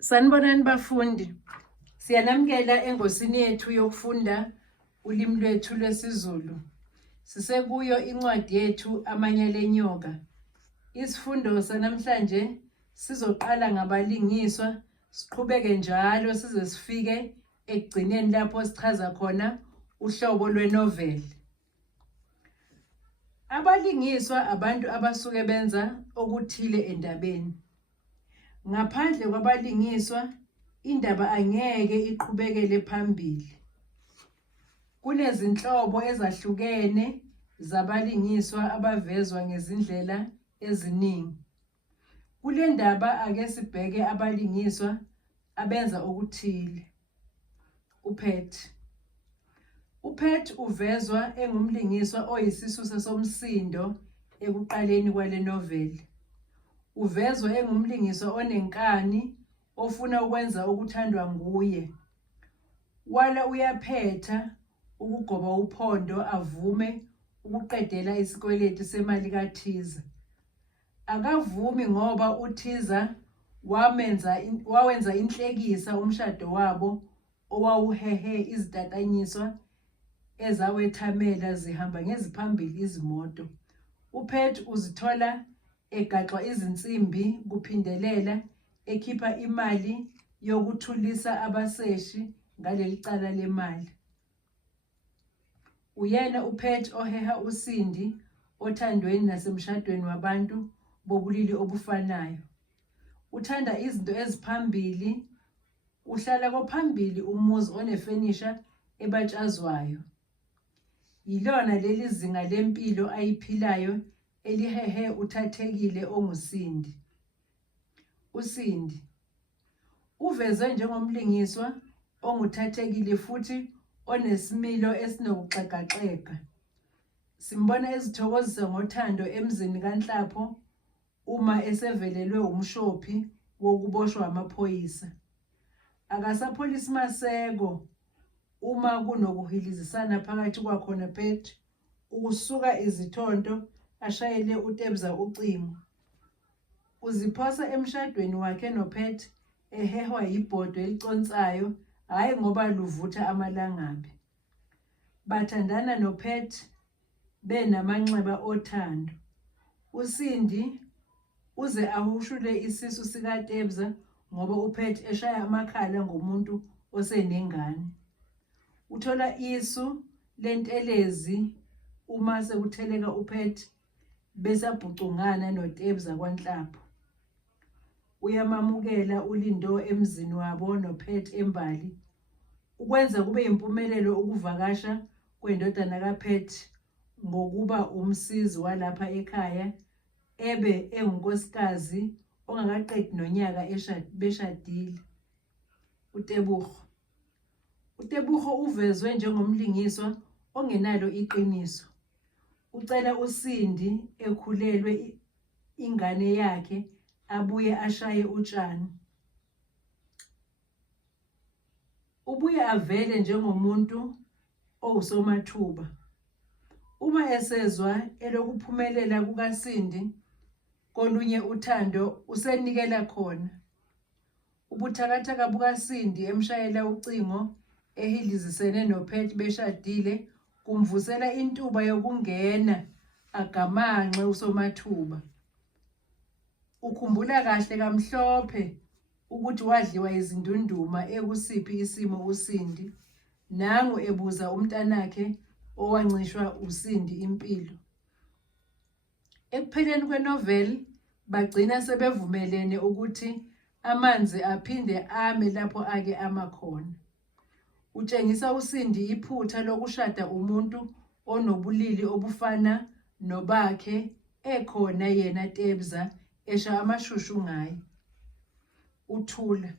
Sanibonani bafundi, siyanamukela engosini yethu yokufunda ulimi lwethu lwesiZulu. Sisekuyo incwadi yethu Amanyala enyoka. Isifundo sanamhlanje sizoqala ngabalingiswa, siqhubeke njalo size sifike ekugcineni lapho sichaza khona uhlobo lwenovel. Abalingiswa abantu abasuke benza okuthile endabeni. Ngaphandle kwabalingiswa, indaba angeke iqhubekele phambili. Kunezinhlobo ezahlukene zabalingiswa abavezwa ngezindlela eziningi. Kule ndaba ake sibheke abalingiswa abenza okuthile. uPet uvezwa engumlingiswa oyisisusa somsindo ekuqaleni kwale noveli. Uvezwa engumlingiswa onenkani ofuna ukwenza okuthandwa nguye. Wala uyaphetha ukugoba uphondo avume ukuqedela isikweletu semali kaThiza. Akavumi ngoba uThiza wawenza inhlekisa umshado wabo owawuhehe izitatanyiswa ezawethamela zihamba ngeziphambili izimoto. uPet uzithola egaxwa izinsimbi kuphindelela ekhipha imali yokuthulisa abaseshi ngaleli cala lemali. Uyena uPet oheha uSindi othandweni nasemshadweni wabantu bobulili obufanayo. Uthanda izinto eziphambili, uhlala kophambili umuzi onefenisha ebatshazwayo. Yilona leli zinga lempilo ayiphilayo elihehe uthathekile onguSindi. uSindi uvezwe njengomlingiswa onguthathekile futhi onesimilo esinokuxekaxeka. Simbona ezithokozisa ngothando emzini kaNhlapho uma esevelelwe umshophi wokuboshwa amaphoyisa. Akasapholisi maseko uma kunokuhilizisana phakathi kwakho noPet ukusuka izithonto ashayele uTebza ucingo. Uziphosa emshadweni wakhe noPet ehehwa yibhodo eliconsayo, hhayi ngoba luvutha amalangabi. Bathandana noPet benamanxeba othando. uSindi uze ahushule isisu sikaTebza ngoba uPet eshaya amakhala ngomuntu osenengane. Uthola isu lentelezi uma sekutheleka uPet besabhucungana noTebza kwaNhlapho. Uyamamukela uLindo emzini wabo noPet embali. Ukwenza kube impumelelo ukuvakasha kwendodana kaPet ngokuba umsizi walapha ekhaya, ebe engunkosikazi ongakaqedi nonyaka beshadile. uTebogo uvezwe njengomlingiswa ongenalo iqiniso. Ucela uSindi ekhulelwe ingane yakhe abuye ashaye utshani. Ubuye avele njengomuntu owusomathuba. Uma esezwa elokuphumelela kukaSindi kolunye uthando usenikela khona. Ubuthakathaka bukaSindi emshayela ucingo ehilizisene noPet beshadile kumvusela intuba yokungena agamanxe usomathuba. Ukhumbula kahle kamhlophe ukuthi wadliwa izindunduma ekusiphi isimo uSindi, nangu ebuza umntanakhe owancishwa uSindi impilo. Ekupheleni kwenovel bagcina sebevumelene ukuthi amanzi aphinde ame lapho ake ama khona. Utshengisa uSindi iphutha lokushada umuntu onobulili obufana nobakhe ekhona yena Tebza esha amashushu ngaye. uThula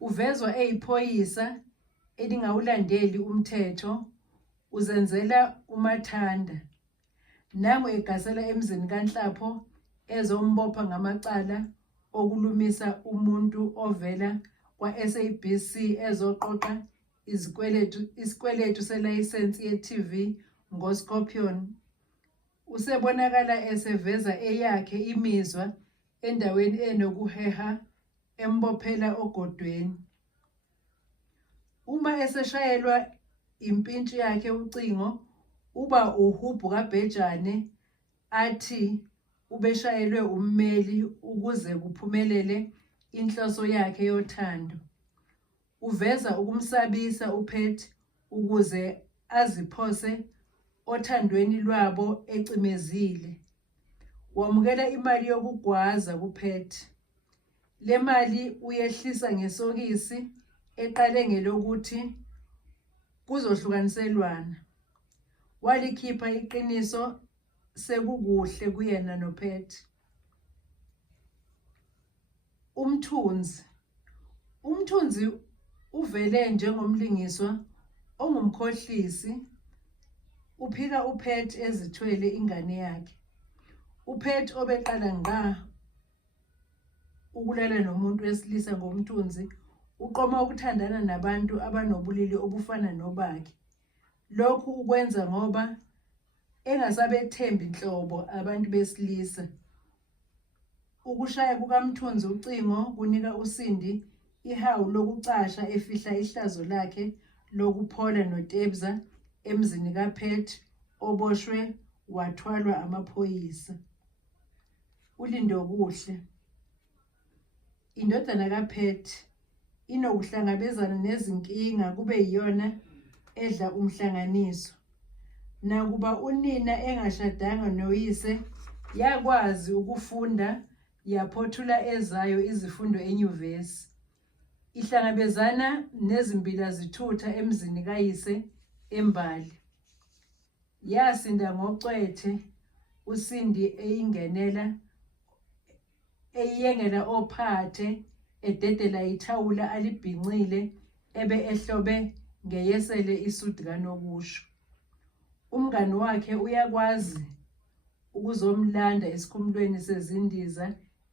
uvezwa eyiphoyisa elingawulandeli umthetho, uzenzela umathanda. Nangu egasela emzini kaNhlapho ezombopha ngamacala okulumisa umuntu ovela kwa-SABC ezoqoqa isikweletu selayisensi ye-TV ngoScorpion. Usebonakala eseveza eyakhe imizwa endaweni enokuheha embophela ogodweni. Uma eseshayelwa impintshi yakhe ucingo, uba uhubhu kaBhejane athi ubeshayelwe ummeli ukuze kuphumelele inhloso yakhe yothando. Uveza ukumsabisa uPat ukuze aziphose othandweni lwabo ecimezile. Wamukela imali yokugwaza kuPat. Le mali uyehlisa ngesokisi eqale ngelokuthi kuzohlukaniselwana. Walikhipha iqiniso sekukuhle kuyena noPat. Umthunzi uvele njengomlingiswa ongumkhohlisi. Uphika uPat ezithwele ingane yakhe. uPat obeqala ngqa ukulala nomuntu wesilisa ngomthunzi uqoma ukuthandana nabantu abanobulili obufana nobakhe. Lokhu ukwenza ngoba engasabethembi inhlobo abantu besilisa. Ukushaya kukaMthunzi ucingo kunika uSindi ihawu lokucasha efihla ihlazo lakhe lokuphola noTebza emzini kaPat oboshwe wathwalwa amaphoyisa. uLindokuhle, indodana kaPat, inokuhlangabezana nezinkinga kube yiyona edla umhlanganiso. Nakuba unina engashadanga noyise, yakwazi ukufunda yaphothula ezayo izifundo enyuvesi. Ihlangabezana nezimbila zithutha emzini kayise eMbali. Yasinda ngocwethe uSindi eyengela ophathe ededela ithawula alibhinqile ebe ehlobe ngeyesele isudi kanokusho. Umngani wakhe uyakwazi ukuzomlanda esikhumulweni sezindiza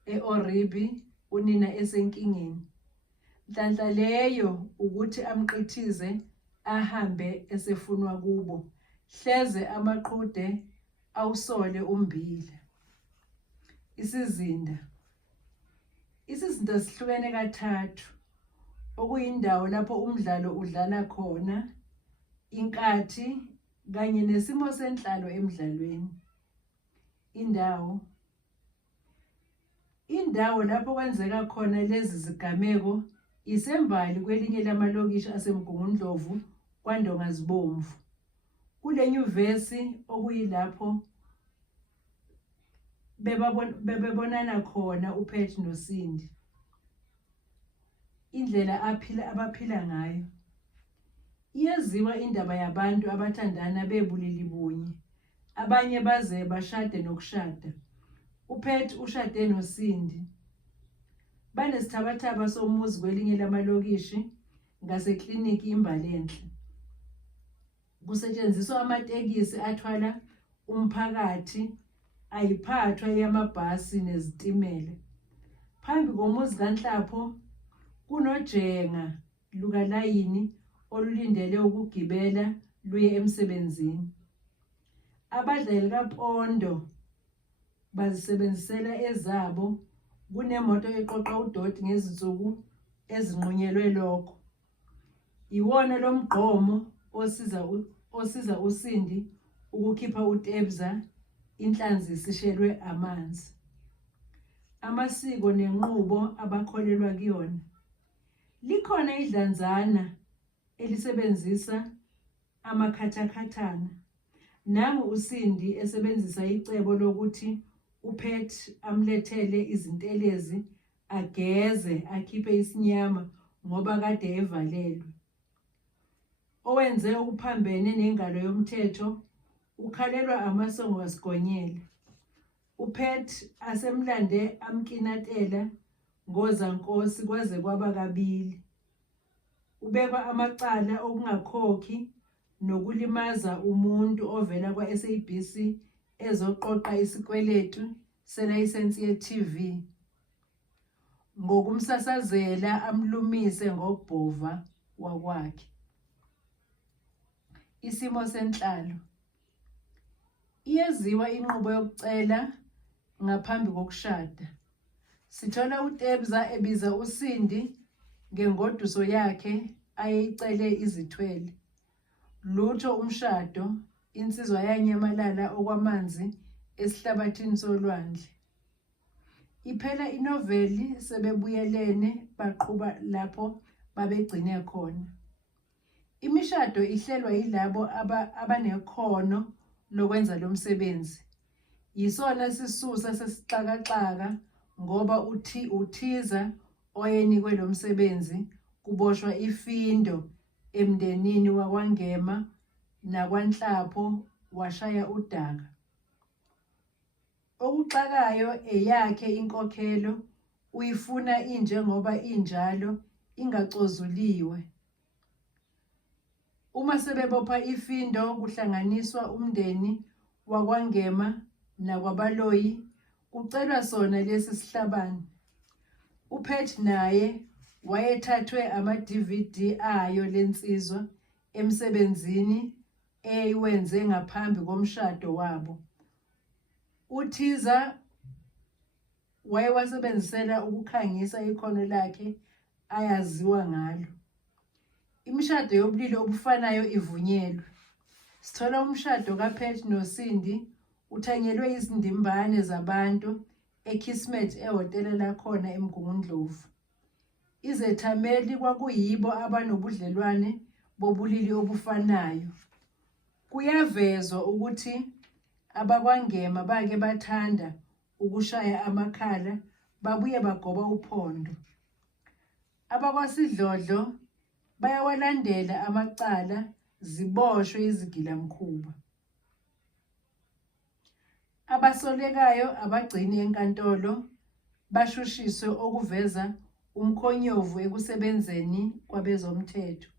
e-Oribi unina esenkingeni. Nhlanhla leyo ukuthi amqithize ahambe esefunwa kubo, hleze amaqhude awusole umbila. Isizinda sihlukene kathathu, okuyindawo lapho umdlalo udlala khona, inkathi kanye nesimo senhlalo emdlalweni. Indawo lapho kwenzeka khona lezi zigameko iseMbali kwelinye lamalokishi aseMgungundlovu kwaNdongazibomvu. Kule nyuvesi okuyilapho bebonana khona uPat noSindi. Indlela abaphila ngayo. Iyaziwa indaba yabantu abathandana bebulili bunye, abanye baze bashade nokushada. uPat ushade noSindi. Banesithabathaba somuzi kwelinye lamalokishi ngasekliniki iMbalenhle. Kusetshenziswa amatekisi athwala umphakathi ayiphathwa yamabhasi nezitimela. Phambi komuzi kaNhlapho kunojenga lukalayini olulindele ukugibela luye emsebenzini. Abadlali kaPondo bazisebenzisela ezabo. Kunemoto eqoqa udoti ngezinsuku ezinqunyelwe lokho. Iwona lo mgqomo osiza uSindi ukukhipha uTebza inhlanzi isishelwe amanzi. Amasiko nenqubo abakholelwa kuyona. Likhona idlanzana elisebenzisa amakhathakhathana. Nangu uSindi esebenzisa icebo lokuthi uPat amlethele izintelezi ageze akhiphe isinyama ngoba kade evalelwe. Owenze okuphambene nengalo yomthetho ukhalelwa amasongo kasigonyela. uPat asemlande amkinatela ngozankosi kwaze kwaba kabili. Ubekwa amacala okungakhokhi nokulimaza umuntu ovela kwa-SABC ezoqoqa isikweletu selayisensi ye-TV ngokumsasazela amlumise ngokubhova wakwakhe. Isimo senhlalo. Iyaziwa inqubo yokucela ngaphambi kokushada. Sithola uTebza ebiza uSindi ngengoduso yakhe ayeyicele izithwele. Lutho umshado, insizwa yanyamalala okwamanzi esihlabathini solwandle. Iphela inoveli sebebuyelene baqhuba lapho babegcine khona. Imishado ihlelwa yilabo abanekhono lokwenza lo msebenzi. Yisona sisusa sesixakaxaka ngoba uThiza oyenikwe lo msebenzi kuboshwa ifindo emndenini wakwaNgema nakwaNhlapho washaya udaka. Okuxakayo eyakhe inkokhelo uyifuna injengoba injalo ingacozuliwe. Uma sebebopha ifindo kuhlanganiswa umndeni wakwaNgema nakwabaloyi kucelwa sona lesi sihlabani. uPet naye wayethathwe ama-DVD ayo lensizwa emsebenzini eyiwenze ngaphambi komshado wabo. uThiza wayewasebenzisela ukukhangisa ikhono lakhe ayaziwa ngalo. Imishado yobulili obufanayo ivunyelwe. Sithola umshado kaPet noSindi uthanyelwe izindimbane zabantu eKismet ehhotela lakhona eMgungundlovu. Izethameli kwakuyibo abanobudlelwane bobulili obufanayo. Kuyavezwa ukuthi abakwaNgema bake bathanda ukushaya amakhala babuye bagoba uphondo. AbakwaSidlodlo bayawalandela amacala ziboshwe izigilamkhuba. Abasolekayo abagcini enkantolo bashushiswe okuveza umkhonyovu ekusebenzeni kwabezomthetho.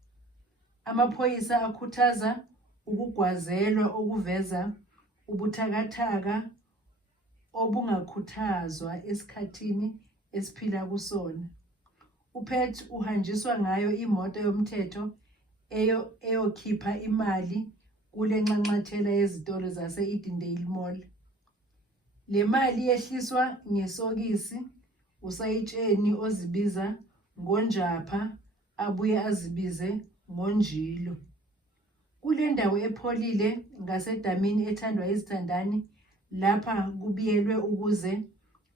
Amaphoyisa akhuthaza ukugwazelwa okuveza ubuthakathaka obungakhuthazwa esikhathini esiphila kusona. uPet uhanjiswa ngayo imoto yomthetho eyokhipha imali kule nxanxathela yezitolo zase-Edendale Mall. Le mali yehliswa ngesokisi usayitsheni ozibiza ngonjapha abuye azibize ngonjilo. Kule ndawo epholile ngasedamini ethandwa izithandani lapha kubiyelwe ukuze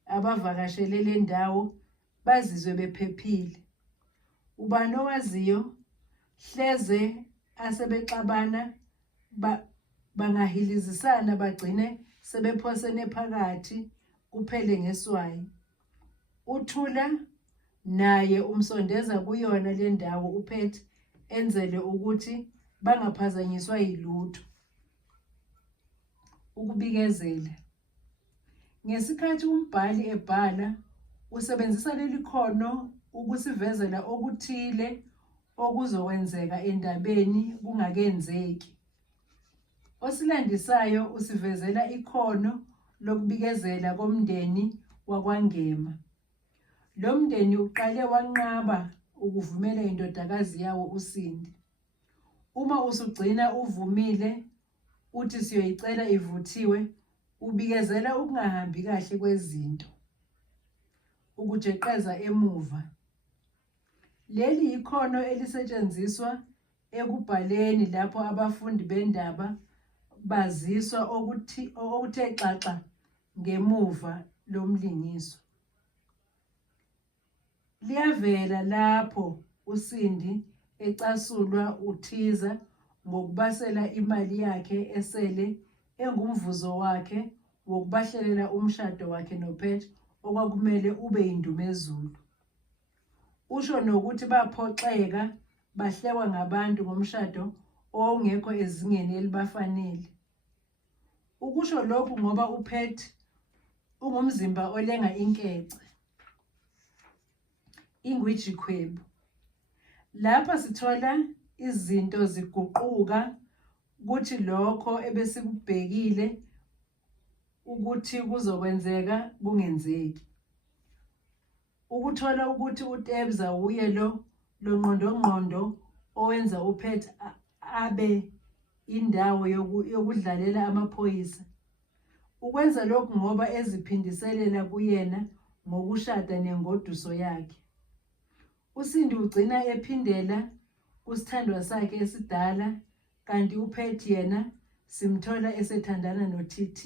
abavakashele le ndawo bazizwe bephephile. Ubani owaziyo hleze asebexabana bangahilizisana bagcine sebephosene phakathi kuphele ngeswayi. uThula naye umsondeza kuyona le ndawo uPet enzele ukuthi bangaphazanyiswa yilutho. Ukubikezela. Ngesikhathi umbhali ebhala usebenzisa leli khono ukusivezela okuthile okuzokwenzeka endabeni kungakenzeki. Osilandisayo usivezela ikhono lokubikezela komndeni wakwaNgema. Lo mndeni uqale wanqaba ukuvumela indodakazi yawo uSindi. Uma usugcina uvumile uthi siyoyicela ivuthiwe, ubikezela ukungahambi kahle kwezinto, ukujeqeza emuva. Leli ikhono elisetshenziswa ekubhaleni lapho abafundi bendaba baziswa okuthe xaxa ngemuva lomlingiswa. Liyavela lapho uSindi ecasulwa uThiza ngokubasela imali yakhe esele engumvuzo wakhe wokubahlelela umshado wakhe noPet okwakumele ube yindumezulu. Usho nokuthi baphoxeka bahlekwa ngabantu ngomshado owawungekho ezingeni elibafanele. Ukusho lokhu ngoba uPet ungumzimba olenga inkece, ingwijikhwebu. Lapha sithola izinto ziguquka kuthi lokho ebesikubhekile ukuthi kuzokwenzeka kungenzeki. Ukuthola ukuthi uTebza uye lo ngqondongqondo owenza uPet abe indawo yokudlalela amaphoyisa. Ukwenza lokhu ngoba eziphindiselela kuyena ngokushada nengoduso yakhe. uSindi ugcina ephindela kusithandwa sakhe esidala, kanti uPet yena simthola esethandana noTT.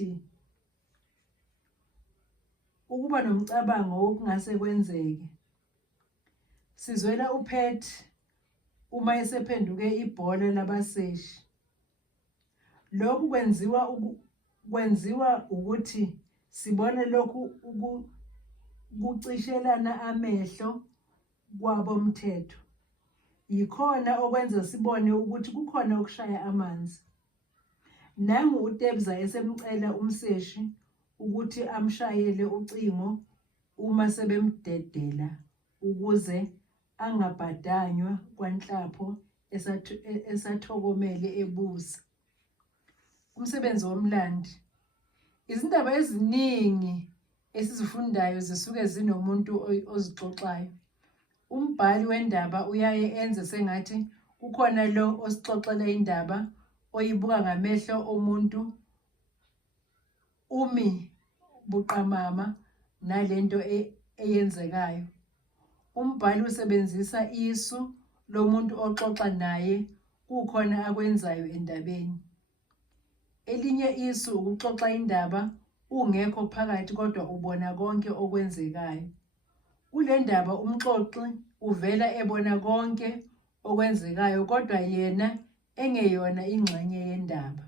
Ukuba nomcabango wokungase kwenzeke. Sizwela uPet uma esephenduke ibhola labaseshi. Lokhu kwenziwa ukuthi sibone lokhu ukucishelana amehlo kwabomthetho. Yikhona okwenza sibone ukuthi kukhona ukushaya amanzi. Nangu uTebza esemcela umseshi ukuthi amshayele ucingo uma sebemdedela ukuze angabhadanywa kwanhlapho esathokomele ebusa. Umsebenzi womlandi. Izindaba eziningi esizifundayo zisuke zinomuntu ozixoxayo. Umbhali wendaba uyaye enze sengathi kukhona lo osixoxela indaba oyibuka ngamehlo omuntu umi buqamama nalento eyenzekayo. Umbhali usebenzisa isu lomuntu oxoxa naye kukhona akwenzayo endabeni. Elinye isu ukuxoxa indaba ungekho phakathi kodwa ubona konke okwenzekayo. Kule ndaba umxoxi uvela ebona konke okwenzekayo kodwa yena engeyona ingxenye yendaba.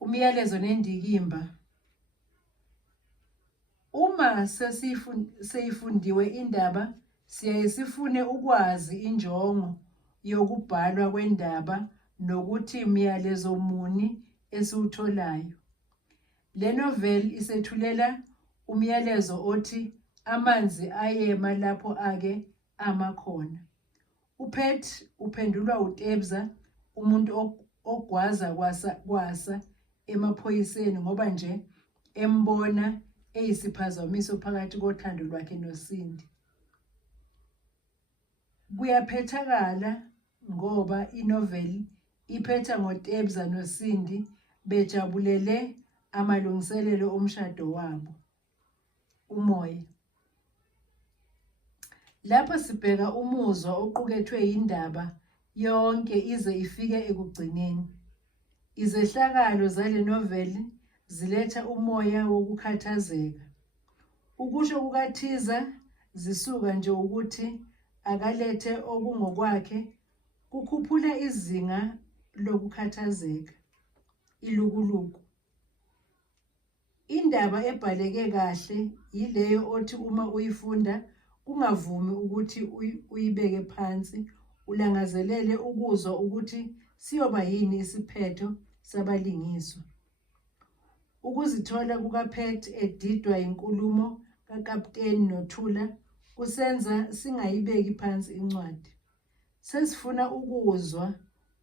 Umyalezo nendikimba. Uma seyifundiwe indaba, siyaye sifune ukwazi injongo yokubhalwa kwendaba nokuthi imiyalezo muni esiwutholayo. Le novel isethulela umyalezo othi amanzi ayema lapho ake ama khona. uPet uphendulwa uTebza, umuntu ogwaza kwasa emaphoyiseni ngoba nje embona eyisiphazamiso phakathi kothando lwakhe noSindi. Kuyaphethakala ngoba inoveli iphetha ngoTebza noSindi bejabulele amalungiselelo omshado wabo. Umoya. Lapha sibheka umuzwa oqukethwe indaba yonke ize ifike ekugcineni. Izehlakalo zale noveli ziletha umoya wokukhathazeka. Ukusho kukaThiza zisuka nje ukuthi akalethe okungokwakhe kukhuphula izinga lokukhathazeka. Ilukuluku. Indaba ebhaleke kahle yileyo othi uma uyifunda kungavumi ukuthi uyibeke phansi, ulangazelele ukuzwa ukuthi siyoba yini isiphetho sabalingiswa. Ukuzithola kukaPet edidwa inkulumo kaKapteni noThula kusenza singayibeki phansi incwadi. Sesifuna ukuzwa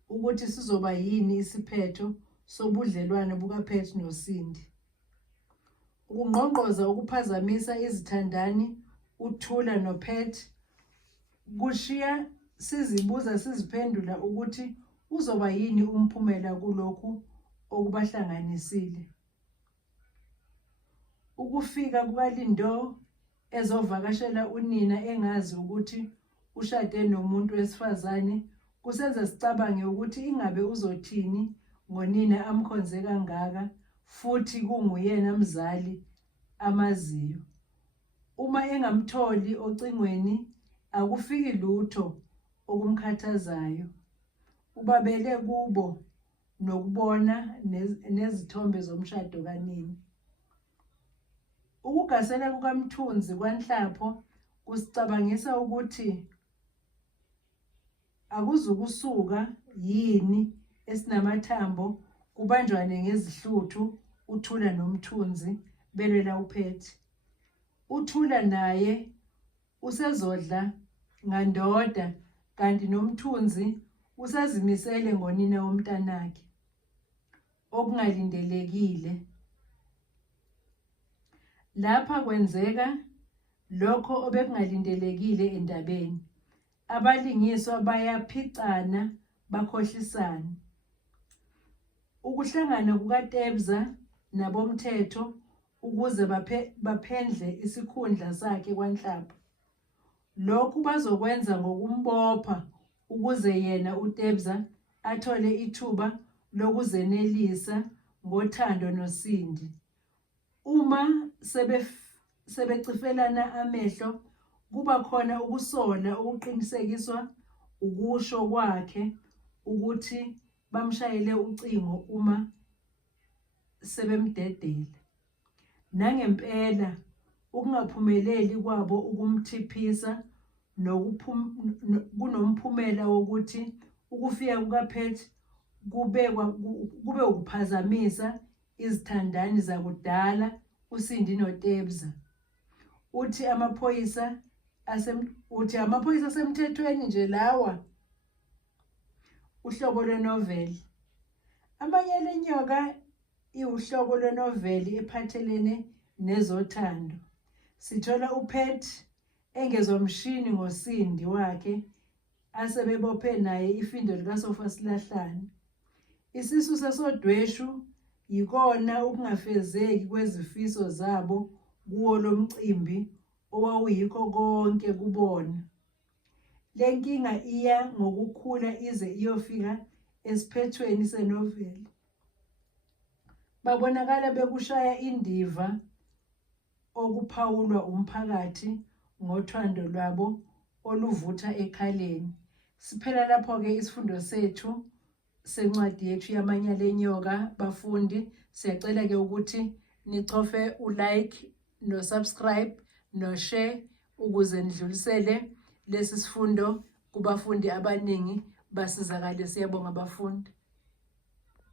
ukuthi sizoba yini isiphetho sobudlelwano bukaPet noSindi. Ukungqongqoza ukuphazamisa izithandani uThula noPet kushiya sizibuza siziphendula ukuthi uzoba yini umphumela kulokhu okubahlanganisile. Ukufika kukaLindo ezovakashela unina engazi ukuthi ushade nomuntu wesifazane kusenza sicabange ukuthi ingabe uzothini ngonina amkhonze kangaka futhi kunguyena mzali amaziyo. Uma engamtholi ocingweni akufiki lutho okumkhathazayo. Ubabele kubo nokubona nezithombe zomshado kanini. Ukugasela kukaMthunzi kwanhlapho kusicabangisa ukuthi akuzukusuka yini esinamathambo kubanjwane ngezihluthu uThula noMthunzi belwela uPet. uThula naye usezodla ngandoda kanti noMthunzi usazimisele ngonina womntanakhe. Okungalindelekile. Lapha kwenzeka lokho obekungalindelekile endabeni. Abalingiswa bayaphicana bakhohlisana. Ukuhlangana kukaTebza nabomthetho ukuze baphendle isikhundla sakhe kwaNhlaba. Lokhu bazokwenza ngokumbopha ukuze yena uTebza athole ithuba lokuzenelisa ngothando nosindi. Uma sebecifelana amehlo, kuba khona ukusola okuqinisekiswa ukusho kwakhe ukuthi bamshayele ucingo uma sebemdedele. Nangempela ukungaphumeleli kwabo ukumthiphisa kunomphumela wokuthi ukufika kukaPet kube ukuphazamisa izithandani zakudala uSindi noTebza. Uthi amaphoyisa asemthethweni nje lawa. Uhlobo lwenoveli. Amanyala enyoka iwuhlobo lwenoveli ephathelene nezothando. Sithola uPet engezomshini ngosindi wakhe asebebophe naye ifindo likaSofa Silahlane. Isisu sesodweshu yikona ukungafezeki kwezifiso zabo kuwo lo mcimbi owawuyikho konke kubona. Le nkinga iya ngokukhula ize iyofika esiphethweni senoveli. Babonakala bekushaya indiva okuphawulwa umphakathi ngothando lwabo oluvutha ekhaleni. Siphela lapho-ke isifundo sethu sencwadi yethu yamanyala enyoka. Bafundi, siyacela-ke ukuthi nicofe ulike no-subscribe no-share ukuze nidlulisele lesi sifundo kubafundi abaningi basizakale. Siyabonga bafundi.